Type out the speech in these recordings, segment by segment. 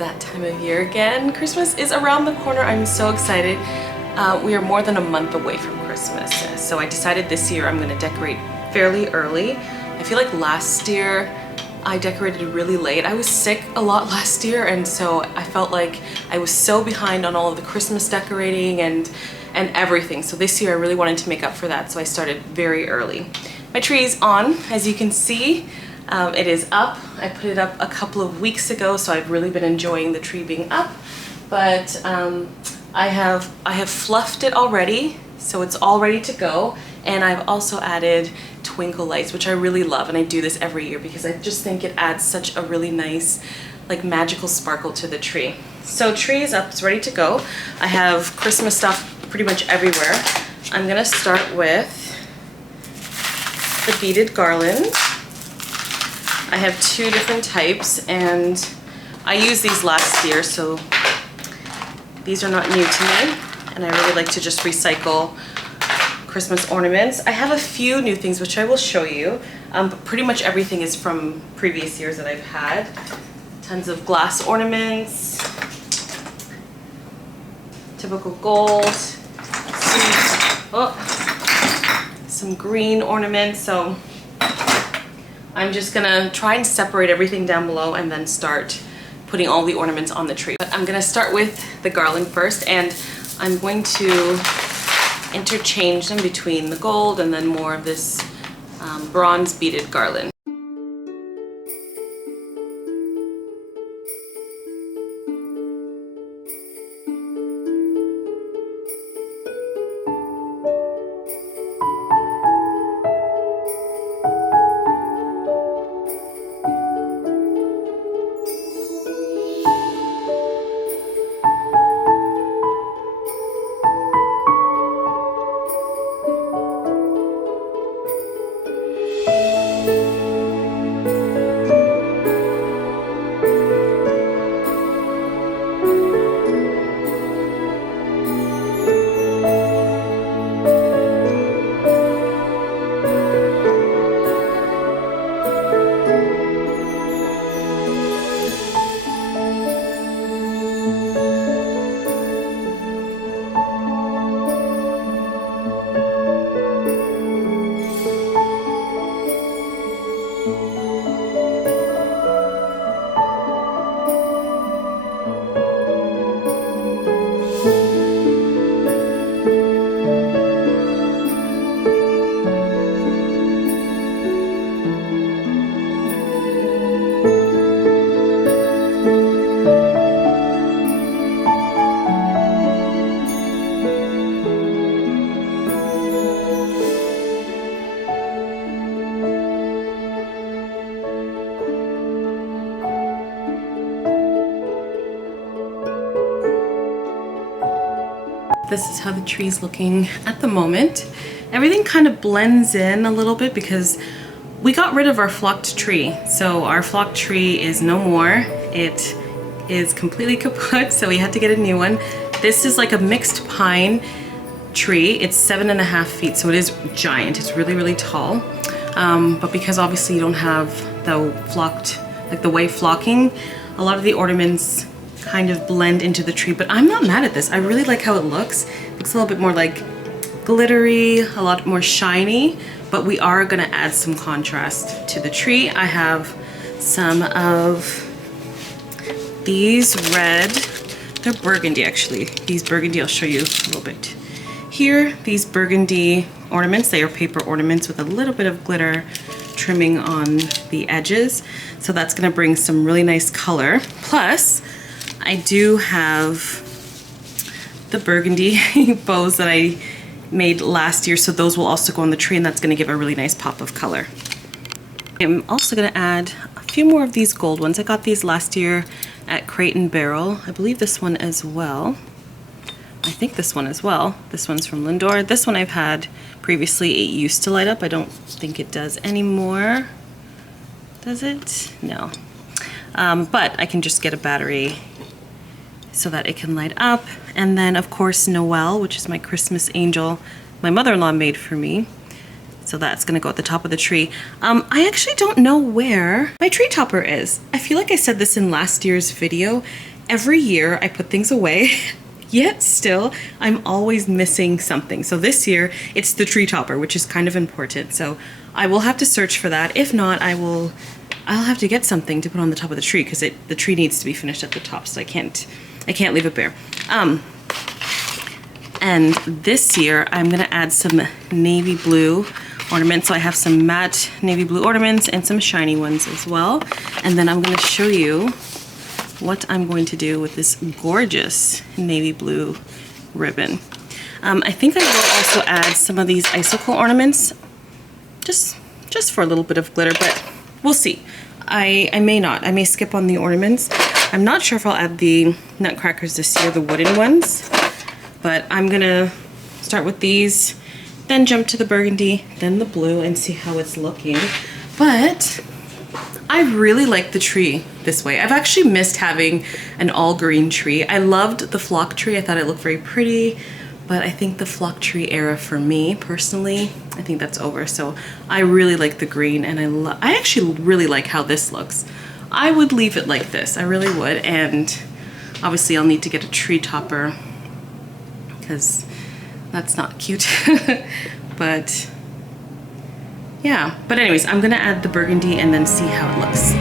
that time of year again. Christmas is around the corner. I'm so excited. We are more than a month away from Christmas, so I decided this year I'm going to decorate fairly early. I feel like last year I decorated really late. I was sick a lot last year, and so I felt like I was so behind on all of the Christmas decorating and everything. So this year I really wanted to make up for that, so I started very early. My tree is on, as you can see. It is up. I put it up a couple of weeks ago, so I've really been enjoying the tree being up. But I have fluffed it already, so it's all ready to go. And I've also added twinkle lights, which I really love, and I do this every year because I just think it adds such a really nice, like, magical sparkle to the tree. So tree is up, it's ready to go. I have Christmas stuff pretty much everywhere. I'm gonna start with the beaded garland. I have two different types, and I used these last year, so these are not new to me, and I really like to just recycle Christmas ornaments. I have a few new things which I will show you, but pretty much everything is from previous years that I've had. Tons of glass ornaments, typical gold, some green ornaments. So I'm just gonna try and separate everything down below and then start putting all the ornaments on the tree. But I'm gonna start with the garland first, and I'm going to interchange them between the gold and then more of this bronze beaded garland. This is how the tree is looking at the moment. Everything kind of blends in a little bit because we got rid of our flocked tree. So our flocked tree is no more. It is completely kaput, so we had to get a new one. This is like a mixed pine tree. It's 7.5 feet, so it is giant. It's really, really tall. But because obviously you don't have the flocked, like the wave flocking, a lot of the ornaments kind of blend into the tree, but I'm not mad at this. I really like how it looks. It looks a little bit more like glittery, a lot more shiny, but we are gonna add some contrast to the tree. I have some of these red, they're burgundy actually. These burgundy, I'll show you a little bit here. These burgundy ornaments, they are paper ornaments with a little bit of glitter trimming on the edges. So that's gonna bring some really nice color. Plus, I do have the burgundy bows that I made last year, so those will also go on the tree, and that's going to give a really nice pop of color. I'm also going to add a few more of these gold ones. I got these last year at Crate and Barrel. I believe this one as well. I think this one as well. This one's from Lindor. This one I've had previously. It used to light up. I don't think it does anymore. Does it? No. But I can just get a battery so that it can light up. And then of course Noel, which is my Christmas angel my mother-in-law made for me. So that's gonna go at the top of the tree. I actually don't know where my tree topper is. I feel like I said this in last year's video, every year I put things away, yet still I'm always missing something. So this year it's the tree topper, which is kind of important. So I will have to search for that. If not, I'll have to get something to put on the top of the tree, because the tree needs to be finished at the top, so I can't leave it bare. And this year I'm gonna add some navy blue ornaments. So I have some matte navy blue ornaments and some shiny ones as well. And then I'm gonna show you what I'm going to do with this gorgeous navy blue ribbon. I think I will also add some of these icicle ornaments, just for a little bit of glitter, but we'll see. I may not. I may skip on the ornaments. I'm not sure if I'll add the nutcrackers this year, the wooden ones, but I'm gonna start with these, then jump to the burgundy, then the blue, and see how it's looking. But I really like the tree this way. I've actually missed having an all green tree. I loved the flock tree. I thought it looked very pretty, but I think the flock tree era for me personally, I think that's over. So I really like the green, and I actually really like how this looks. I would leave it like this, I really would. And obviously I'll need to get a tree topper, because that's not cute. But yeah, but anyways, I'm gonna add the burgundy and then see how it looks.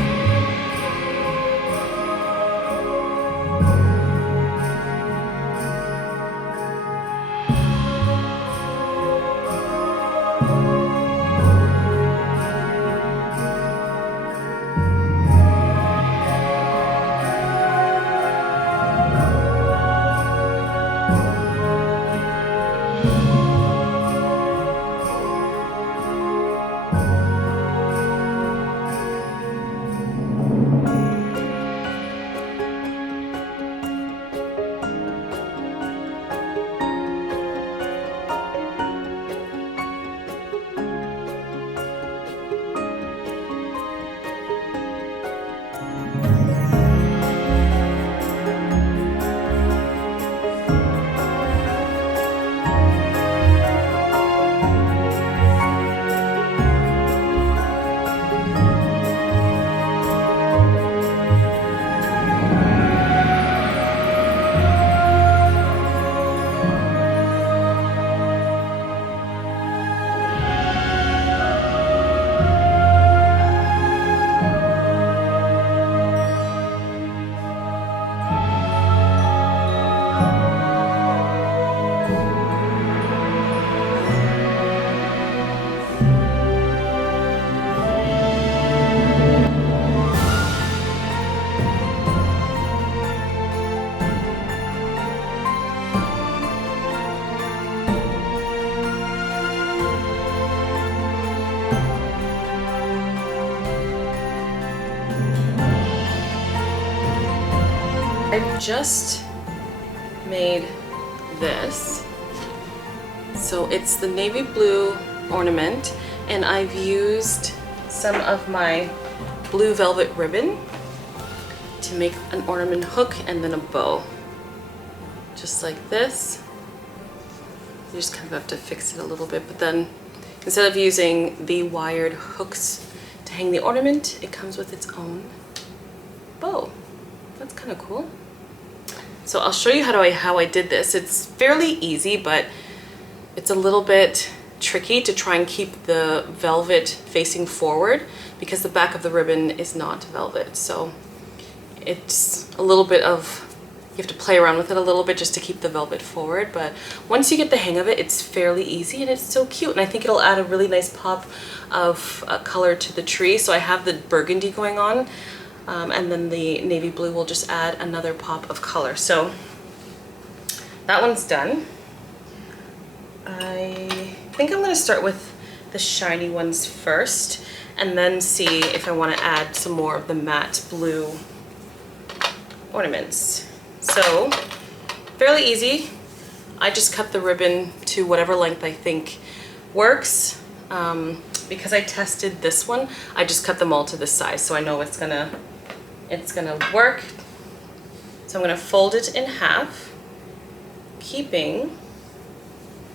I've just made this. So it's the navy blue ornament, and I've used some of my blue velvet ribbon to make an ornament hook and then a bow. Just like this. You just kind of have to fix it a little bit, but then instead of using the wired hooks to hang the ornament, it comes with its own bow. That's kind of cool. So I'll show you how I did this. It's fairly easy, but it's a little bit tricky to try and keep the velvet facing forward because the back of the ribbon is not velvet. So it's a little bit of, you have to play around with it a little bit just to keep the velvet forward. But once you get the hang of it, it's fairly easy and it's so cute. And I think it'll add a really nice pop of color to the tree. So I have the burgundy going on. And then the navy blue will just add another pop of color. So that one's done. I think I'm going to start with the shiny ones first and then see if I want to add some more of the matte blue ornaments. So fairly easy. I just cut the ribbon to whatever length I think works. Because I tested this one, I just cut them all to this size so I know it's gonna work. So I'm gonna fold it in half, keeping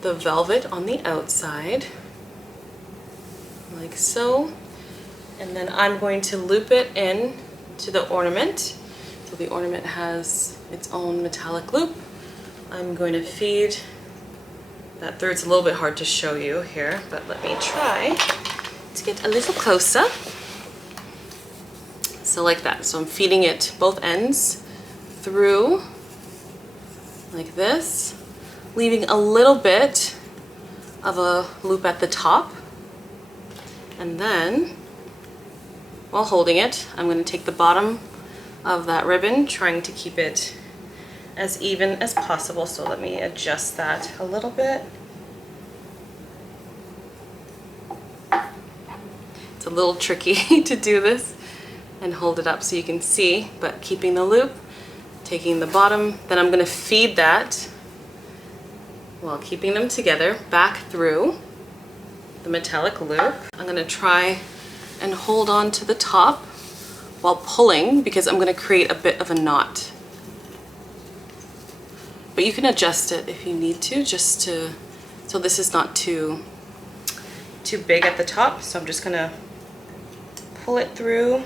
the velvet on the outside, like so. And then I'm going to loop it in to the ornament So the ornament has its own metallic loop. I'm going to feed that through. It's a little bit hard to show you here, but let me try to get a little closer. So like that. So I'm feeding it both ends through like this, leaving a little bit of a loop at the top. And then, while holding it, I'm going to take the bottom of that ribbon, trying to keep it as even as possible. So let me adjust that a little bit. It's a little tricky to do this and hold it up so you can see, but keeping the loop, taking the bottom, then I'm going to feed that while keeping them together back through the metallic loop. I'm going to try and hold on to the top while pulling because I'm going to create a bit of a knot. But you can adjust it if you need to, just to, so this is not too big at the top. So I'm just going to pull it through,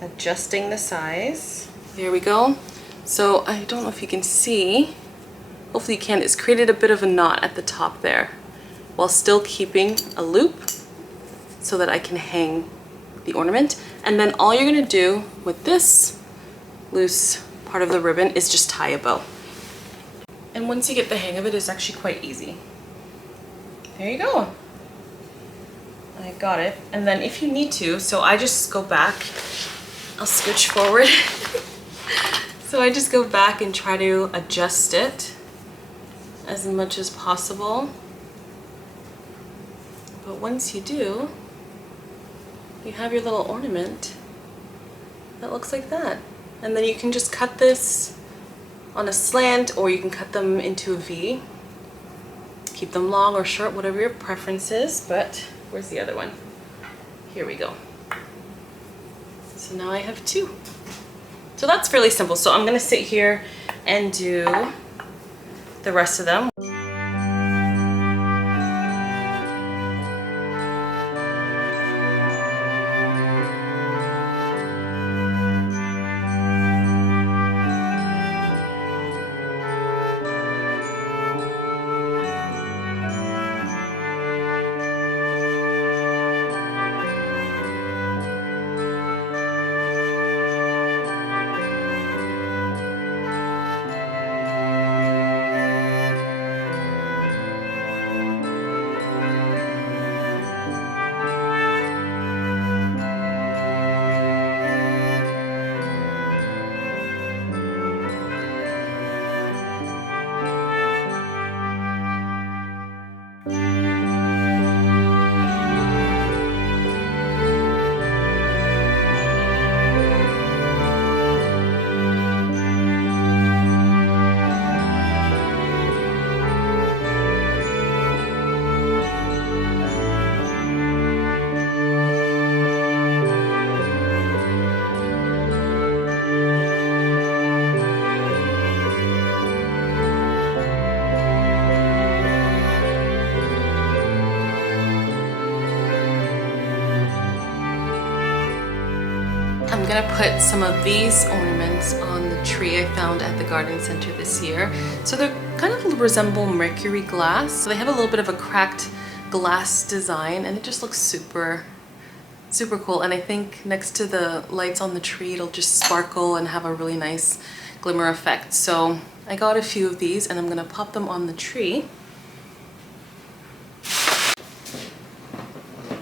adjusting the size. There we go. So I don't know if you can see, hopefully you can, it's created a bit of a knot at the top there while still keeping a loop so that I can hang the ornament. And then all you're gonna do with this loose part of the ribbon is just tie a bow. And once you get the hang of it, it's actually quite easy. There you go. I got it. And then if you need to, so I just go back, I'll scooch forward. So I just go back and try to adjust it as much as possible. But once you do, you have your little ornament that looks like that. And then you can just cut this on a slant, or you can cut them into a V. Keep them long or short, whatever your preference is. But where's the other one? Here we go. So now I have two. So that's fairly simple. So I'm gonna sit here and do the rest of them. I'm gonna put some of these ornaments on the tree I found at the garden center this year. So they're kind of resemble mercury glass. So they have a little bit of a cracked glass design and it just looks super cool. And I think next to the lights on the tree, it'll just sparkle and have a really nice glimmer effect. So I got a few of these and I'm gonna pop them on the tree.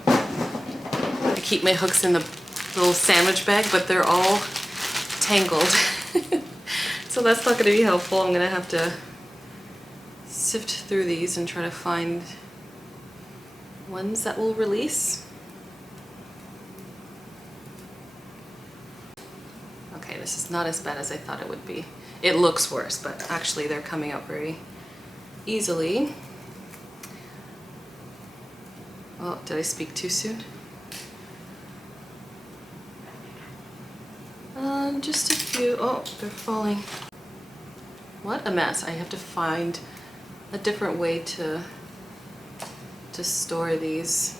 I keep my hooks in the little sandwich bag, but they're all tangled. So that's not going to be helpful. I'm going to have to sift through these and try to find ones that will release. Okay, this is not as bad as I thought it would be. It looks worse, but actually they're coming out very easily. Oh, did I speak too soon? Just a few. Oh, they're falling. What a mess. I have to find a different way to store these.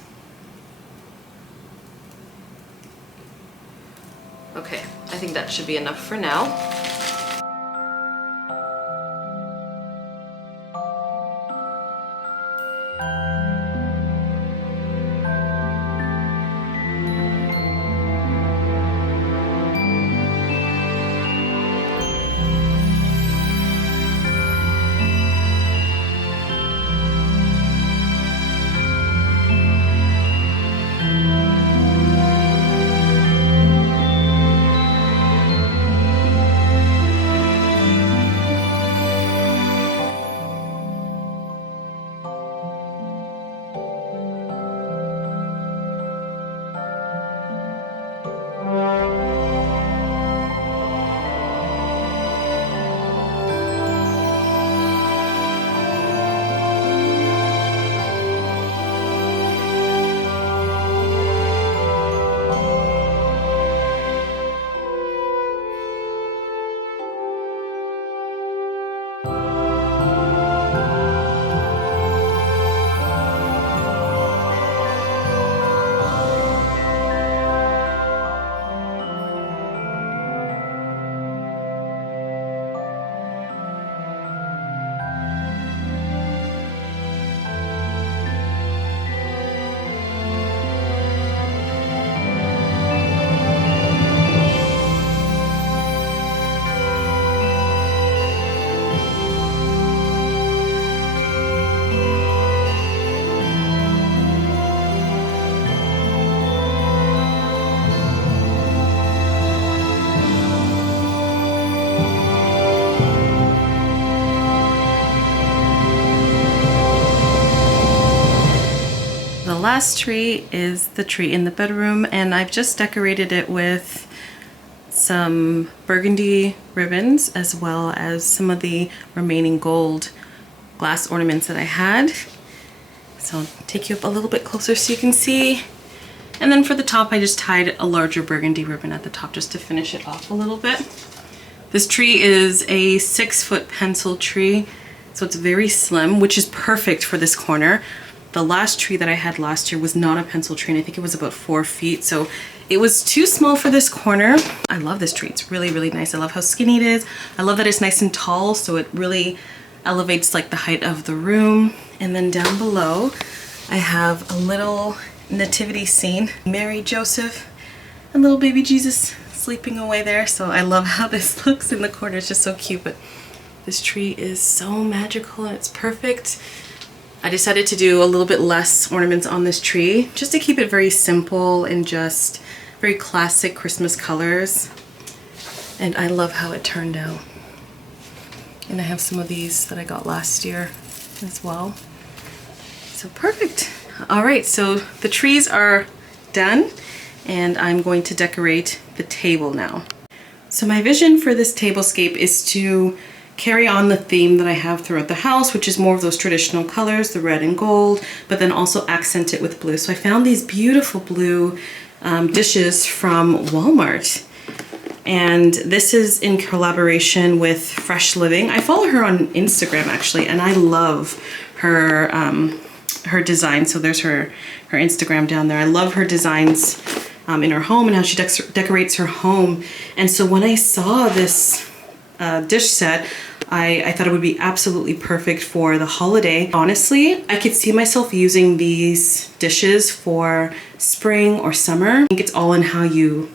Okay, I think that should be enough for now. The last tree is the tree in the bedroom, and I've just decorated it with some burgundy ribbons as well as some of the remaining gold glass ornaments that I had. So I'll take you up a little bit closer so you can see. And then for the top, I just tied a larger burgundy ribbon at the top just to finish it off a little bit. This tree is a 6-foot pencil tree, so it's very slim, which is perfect for this corner. The last tree that I had last year was not a pencil tree, and I think it was about 4 feet, so it was too small for this corner. I love this tree. It's really, really nice. I love how skinny it is. I love that it's nice and tall, so it really elevates like the height of the room. And then down below, I have a little nativity scene. Mary, Joseph, and little baby Jesus sleeping away there. So I love how this looks in the corner. It's just so cute, but this tree is so magical and it's perfect. I decided to do a little bit less ornaments on this tree just to keep it very simple and just very classic Christmas colors. And I love how it turned out. And I have some of these that I got last year as well. So perfect. All right, so the trees are done and I'm going to decorate the table now. So my vision for this tablescape is to carry on the theme that I have throughout the house, which is more of those traditional colors, the red and gold, but then also accent it with blue. So I found these beautiful blue dishes from Walmart. And this is in collaboration with Fresh Living. I follow her on Instagram actually, and I love her her design. So there's her Instagram down there. I love her designs in her home and how she decorates her home. And so when I saw this dish set, I thought it would be absolutely perfect for the holiday. Honestly, I could see myself using these dishes for spring or summer. I think it's all in how you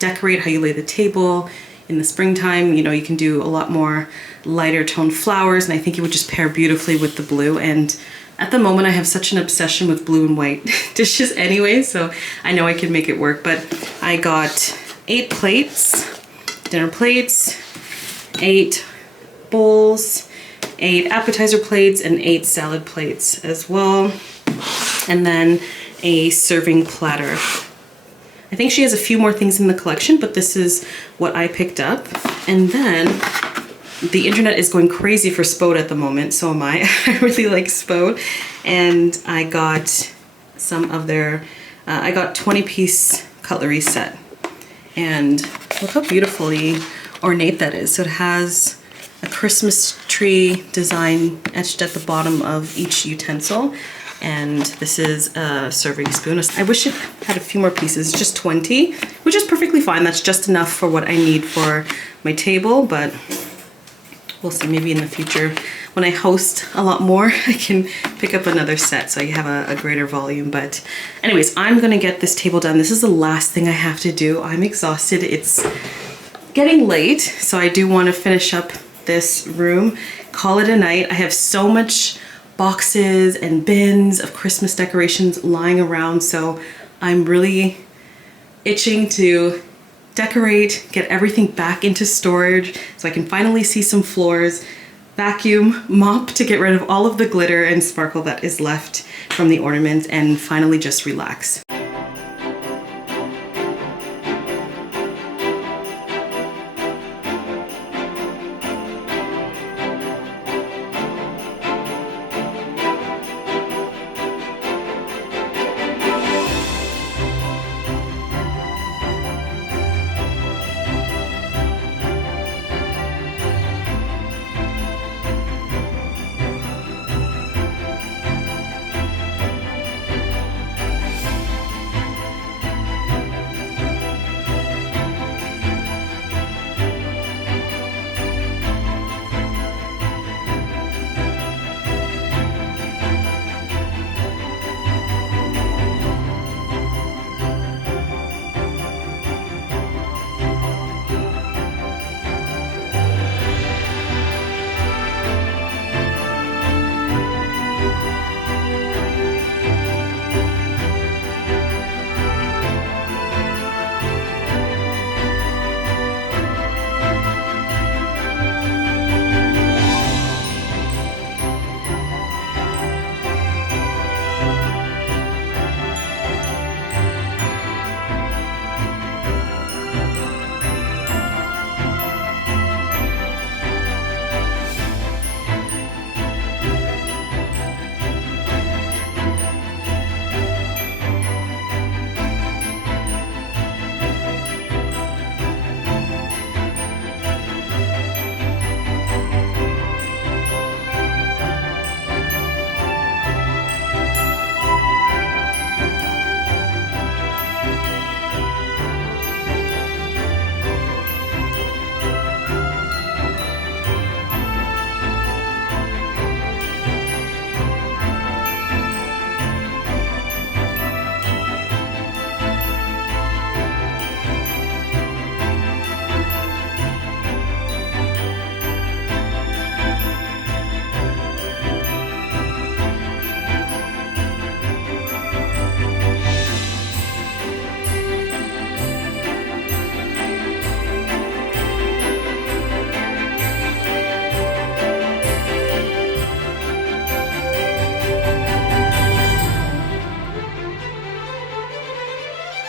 decorate, how you lay the table. In the springtime, you know, you can do a lot more lighter toned flowers, and I think it would just pair beautifully with the blue. And at the moment, I have such an obsession with blue and white dishes anyway, so I know I can make it work. But I got 8 plates, dinner plates, 8 bowls, 8 appetizer plates, and 8 salad plates as well. And then a serving platter. I think she has a few more things in the collection, but this is what I picked up. And then the internet is going crazy for Spode at the moment, so am I. I really like Spode. And I got some of their, I got 20-piece cutlery set. And look how beautifully ornate that is. So it has a Christmas tree design etched at the bottom of each utensil. And this is a serving spoon. I wish it had a few more pieces, just 20, which is perfectly fine. That's just enough for what I need for my table, but we'll see, maybe in the future when I host a lot more, I can pick up another set so I have a greater volume. But anyways, I'm gonna get this table done. This is the last thing I have to do. I'm exhausted. It's getting late, so I do want to finish up this room, call it a night. I have so much boxes and bins of Christmas decorations lying around, so I'm really itching to decorate, get everything back into storage so I can finally see some floors, vacuum, mop to get rid of all of the glitter and sparkle that is left from the ornaments, and finally just relax.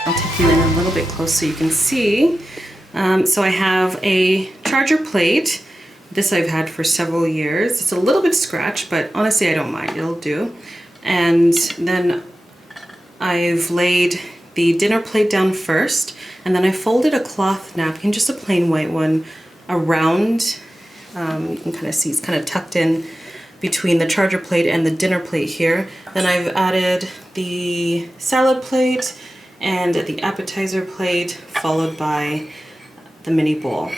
I'll take you in a little bit close so you can see. So I have a charger plate. This I've had for several years. It's a little bit scratched, but honestly I don't mind, it'll do. And then I've laid the dinner plate down first, and then I folded a cloth napkin, just a plain white one, around. You can kind of see it's kind of tucked in between the charger plate and the dinner plate here. Then I've added the salad plate and the appetizer plate, followed by the mini bowl.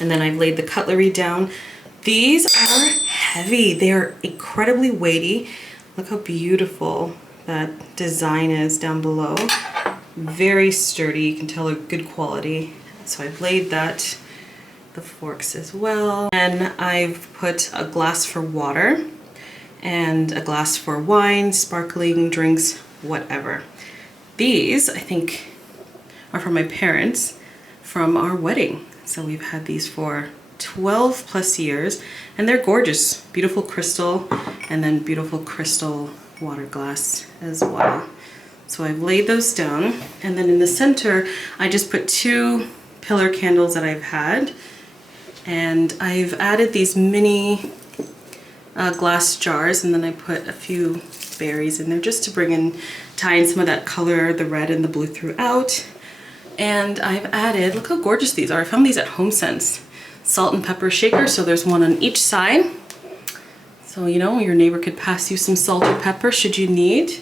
And then I've laid the cutlery down. These are heavy. They are incredibly weighty. Look how beautiful that design is down below. Very sturdy. You can tell they're good quality. So I've laid that, the forks as well. And I've put a glass for water and a glass for wine, sparkling drinks, whatever. These, I think, are from my parents from our wedding. So we've had these for 12 plus years, and they're gorgeous. Beautiful crystal, and then beautiful crystal water glass as well. So I've laid those down, and then in the center, I just put 2 pillar candles that I've had, and I've added these mini glass jars, and then I put a few berries in there just to bring in, tie in some of that color, the red and the blue throughout. And I've added, look how gorgeous these are. I found these at HomeSense. Salt and pepper shaker, so there's one on each side. So So, you know, your neighbor could pass you some salt or pepper should you need.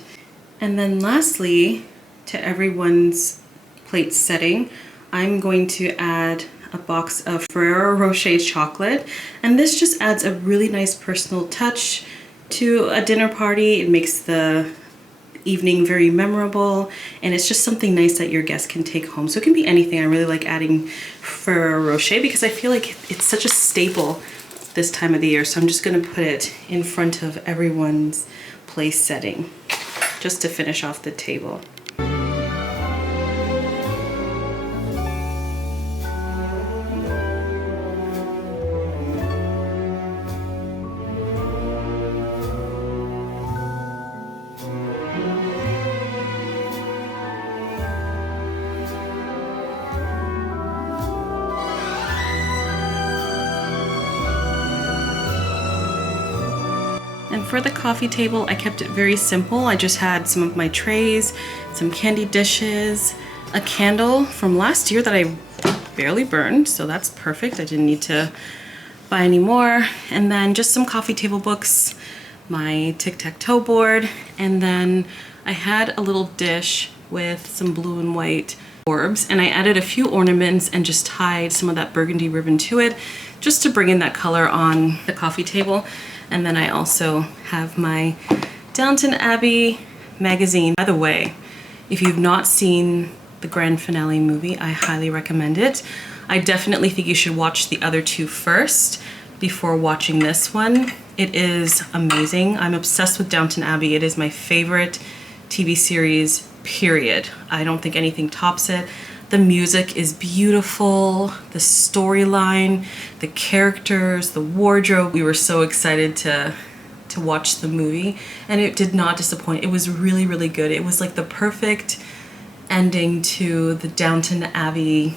And then lastly, to everyone's plate setting, I'm going to add a box of Ferrero Rocher chocolate. And this just adds a really nice personal touch to a dinner party. It makes the evening very memorable, and it's just something nice that your guests can take home. So it can be anything. I really like adding Ferrero Rocher because I feel like it's such a staple this time of the year. So I'm just gonna put it in front of everyone's place setting just to finish off the table. And for the coffee table, I kept it very simple. I just had some of my trays, some candy dishes, a candle from last year that I barely burned, so that's perfect. I didn't need to buy any more. And then just some coffee table books, my tic-tac-toe board, and then I had a little dish with some blue and white orbs, and I added a few ornaments and just tied some of that burgundy ribbon to it just to bring in that color on the coffee table. And then I also have my Downton Abbey magazine. By the way, if you've not seen the grand finale movie, I highly recommend it. I definitely think you should watch the other two first before watching this one. It is amazing. I'm obsessed with Downton Abbey. It is my favorite TV series, period. I don't think anything tops it. The music is beautiful, the storyline, the characters, the wardrobe. We were so excited to watch the movie, and it did not disappoint. It was really, really good. It was like the perfect ending to the Downton Abbey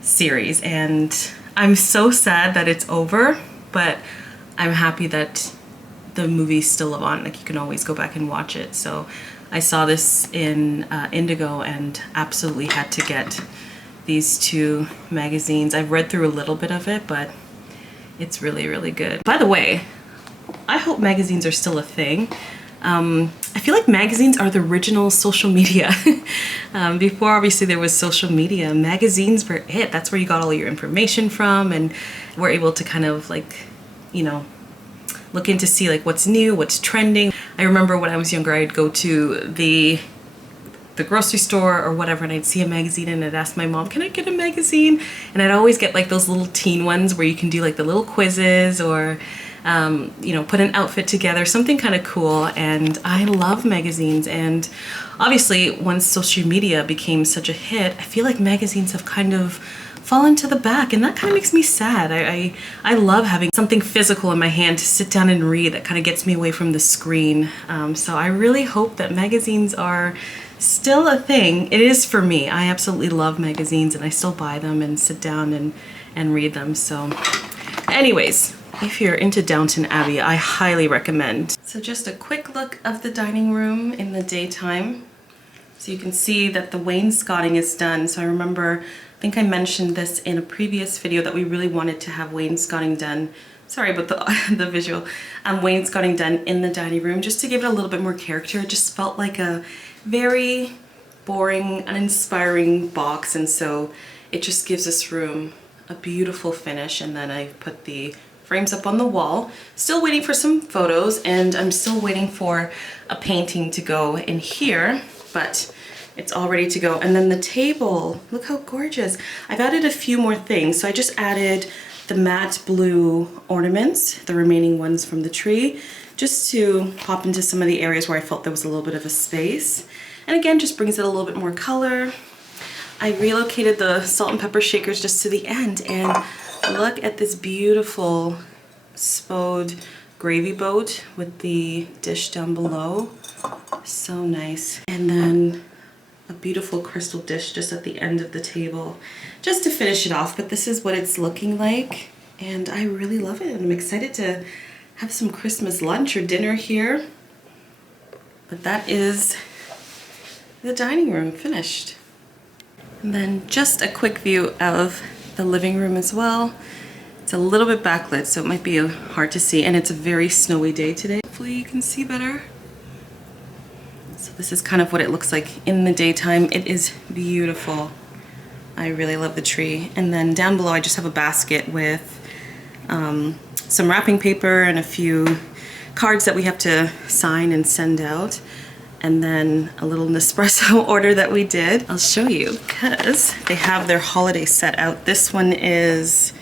series, and I'm so sad that it's over, but I'm happy that the movie's still on. Like, you can always go back and watch it. So I saw this in Indigo and absolutely had to get these two magazines. I've read through a little bit of it, but it's really, really good. By the way, I hope magazines are still a thing. I feel like magazines are the original social media. Before, obviously, there was social media. Magazines were it. That's where you got all your information from, and we're able to kind of, like, you know, look in to see like what's new, what's trending. I remember when I was younger, I'd go to the grocery store or whatever, and I'd see a magazine and I'd ask my mom, can I get a magazine? And I'd always get like those little teen ones where you can do like the little quizzes or you know, put an outfit together, something kind of cool. And I love magazines, and obviously once social media became such a hit, I feel like magazines have kind of fallen to the back, and that kind of makes me sad. I love having something physical in my hand to sit down and read that kind of gets me away from the screen. So I really hope that magazines are still a thing. It is for me. I absolutely love magazines, and I still buy them and sit down and read them. So anyways, if you're into Downton Abbey, I highly recommend. So just a quick look of the dining room in the daytime. So you can see that the wainscoting is done. So I remember, I think I mentioned this in a previous video, that we really wanted to have wainscoting done. Sorry about the visual. Wainscoting done in the dining room just to give it a little bit more character. It just felt like a very boring, uninspiring box, and so it just gives this room a beautiful finish. And then I put the frames up on the wall. Still waiting for some photos, and I'm still waiting for a painting to go in here, but it's all ready to go. And then the table, look how gorgeous. I've added a few more things. So I just added the matte blue ornaments, the remaining ones from the tree, just to pop into some of the areas where I felt there was a little bit of a space. And again, just brings it a little bit more color. I relocated the salt and pepper shakers just to the end, and look at this beautiful spode gravy boat with the dish down below. So nice. And then a beautiful crystal dish just at the end of the table, just to finish it off. But this is what it's looking like, and I really love it. I'm excited to have some Christmas lunch or dinner here. But that is the dining room finished. And then just a quick view of the living room as well. It's a little bit backlit, so it might be hard to see, and it's a very snowy day today. Hopefully you can see better. So this is kind of what it looks like in the daytime. It is beautiful. I really love the tree. And then down below I just have a basket with some wrapping paper and a few cards that we have to sign and send out. And then a little Nespresso order that we did. I'll show you because they have their holiday set out. This one is,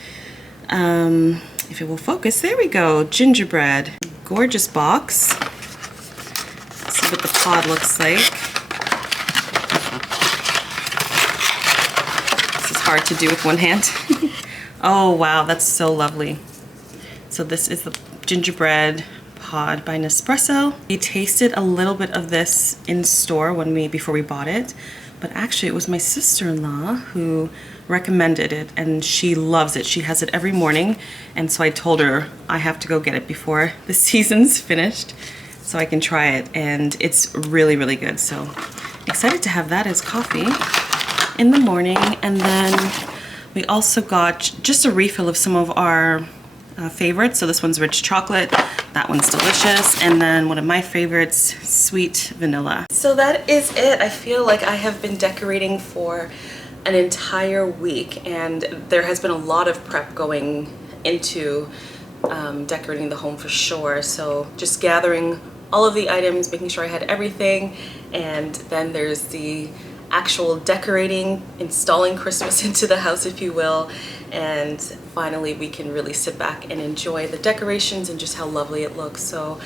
if it will focus, there we go, gingerbread. Gorgeous box. Let's see what the pod looks like. This is hard to do with one hand. Oh wow, that's so lovely. So this is the gingerbread pod by Nespresso. We tasted a little bit of this in store before we bought it, but actually it was my sister-in-law who recommended it and she loves it. She has it every morning, and so I told her I have to go get it before the season's finished so I can try it, and it's really, really good. So excited to have that as coffee in the morning. And then we also got just a refill of some of our favorites. So this one's rich chocolate, that one's delicious, and then one of my favorites, sweet vanilla. So that is it. I feel like I have been decorating for an entire week, and there has been a lot of prep going into decorating the home for sure. So just gathering all of the items, making sure I had everything, and then there's the actual decorating, installing Christmas into the house, if you will, and finally we can really sit back and enjoy the decorations and just how lovely it looks. So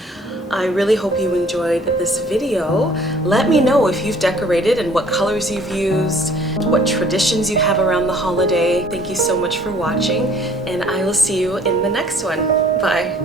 I really hope you enjoyed this video. Let me know if you've decorated and what colors you've used, what traditions you have around the holiday. Thank you so much for watching, and I will see you in the next one. Bye.